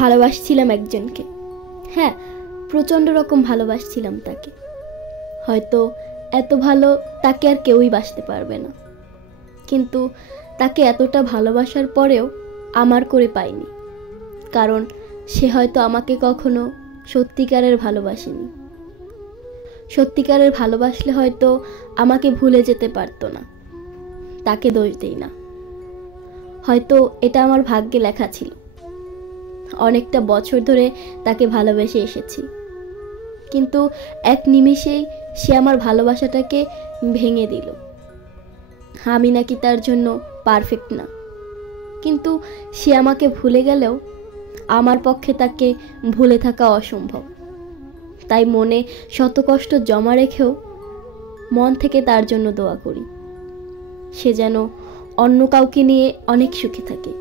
ভালোবাসছিলাম একজনকে। হ্যাঁ, প্রচণ্ড রকম ভালোবাসছিলাম তাকে। হয়তো এত ভালো তাকে আর কেউই বাসতে পারবে না, কিন্তু তাকে এতটা ভালোবাসার পরেও আমার করে পাইনি, কারণ সে হয়তো আমাকে কখনো সত্যিকারের ভালোবাসেনি। সত্যিকারের ভালোবাসলে হয়তো আমাকে ভুলে যেতে পারতো না। তাকে দোষ দেই না, হয়তো এটা আমার ভাগ্যে লেখা ছিল। অনেকটা বছর ধরে তাকে ভালোবেসে এসেছি, কিন্তু এক নিমেষেই সে আমার ভালোবাসাটাকে ভেঙে দিল। আমি নাকি তার জন্য পারফেক্ট না, কিন্তু সে আমাকে ভুলে গেলেও আমার পক্ষে তাকে ভুলে থাকা অসম্ভব। তাই মনে শত কষ্ট জমা রেখেও মন থেকে তার জন্য দোয়া করি, সে যেন অন্য কাউকে নিয়ে অনেক সুখে থাকে।